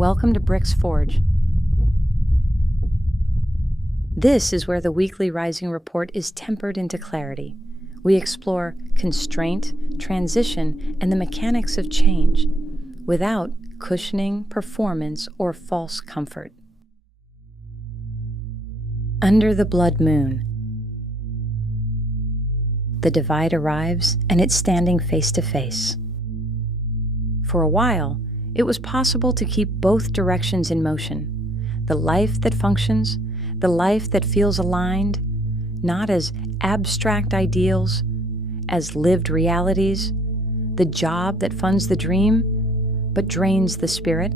Welcome to Bríx Forge. This is where the weekly Rising Report is tempered into clarity. We explore constraint, transition, and the mechanics of change, without cushioning, performance, or false comfort. Under the blood moon, the divide arrives, and it's standing face to face. For a while, it was possible to keep both directions in motion. The life that functions, the life that feels aligned, not as abstract ideals, as lived realities, the job that funds the dream, but drains the spirit,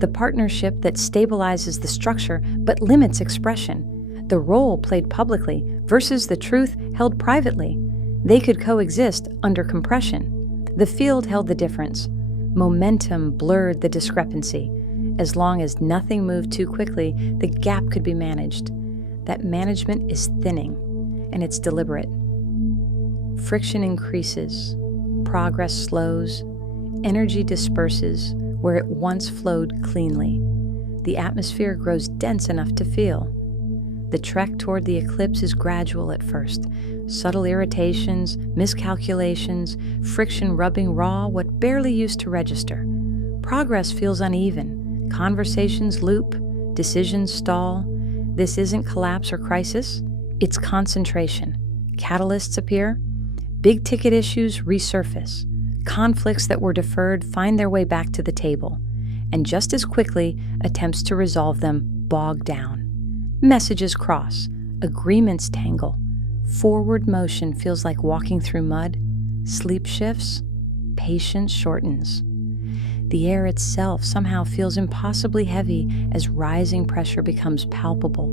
the partnership that stabilizes the structure but limits expression, the role played publicly versus the truth held privately. They could coexist under compression. The field held the difference. Momentum blurred the discrepancy. As long as nothing moved too quickly, the gap could be managed. That management is thinning, and it's deliberate. Friction increases, progress slows, energy disperses where it once flowed cleanly. The atmosphere grows dense enough to feel. The trek toward the eclipse is gradual at first. Subtle irritations, miscalculations, friction rubbing raw what barely used to register. Progress feels uneven. Conversations loop, decisions stall. This isn't collapse or crisis, it's concentration. Catalysts appear, big ticket issues resurface. Conflicts that were deferred find their way back to the table, and just as quickly, attempts to resolve them bog down. Messages cross, agreements tangle. Forward motion feels like walking through mud. Sleep shifts, patience shortens. The air itself somehow feels impossibly heavy as rising pressure becomes palpable.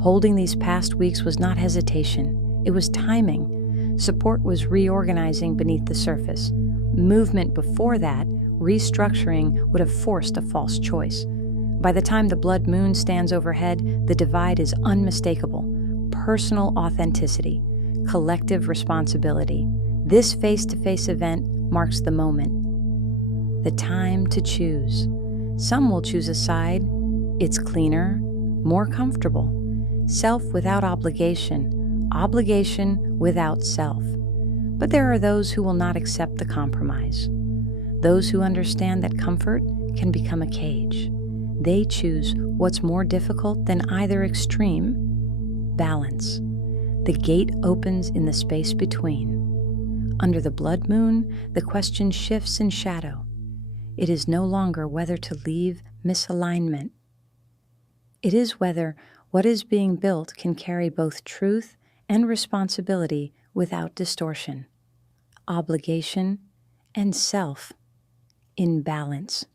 Holding these past weeks was not hesitation, it was timing. Support was reorganizing beneath the surface. Movement before that, restructuring, would have forced a false choice. By the time the blood moon stands overhead, the divide is unmistakable. Personal authenticity, collective responsibility. This face-to-face event marks the moment. The time to choose. Some will choose a side. It's cleaner, more comfortable. Self without obligation, obligation without self. But there are those who will not accept the compromise. Those who understand that comfort can become a cage. They choose what's more difficult than either extreme: balance. The gate opens in the space between. Under the blood moon, the question shifts in shadow. It is no longer whether to leave misalignment. It is whether what is being built can carry both truth and responsibility without distortion. Obligation and self in balance.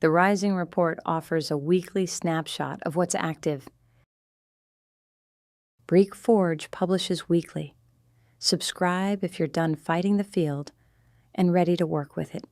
The Rising Report offers a weekly snapshot of what's active. Bríx Forge publishes weekly. Subscribe if you're done fighting the field and ready to work with it.